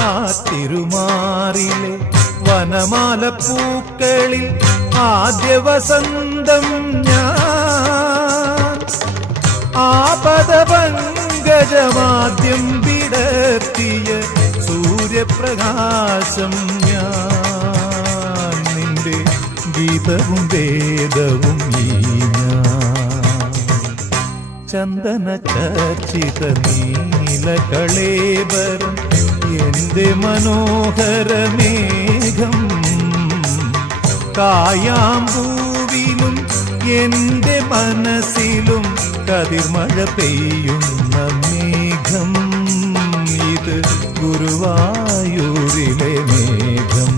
ആ തിരുമാറിലെ വനമാല പൂക്കളിൽ ആദ്യ വസന്തം ഞാൻ, ആപദപങ്കജമാദ്യം വിടർത്തിയ സൂര്യപ്രകാശം ഞാൻ, നിന്റെ ഗീതവും വേദവും ഈ ഞാൻ. ചന്ദന ചർച്ചിത നീലകളേബരം എന്റെ മനോഹരമേഘം, കായാമ്പൂവിലും എന്റെ മനസ്സിലും കതിർമഴ പെയ്യുന്ന മേഘം, ഇത് ഗുരുവായൂരിലെ മേഘം.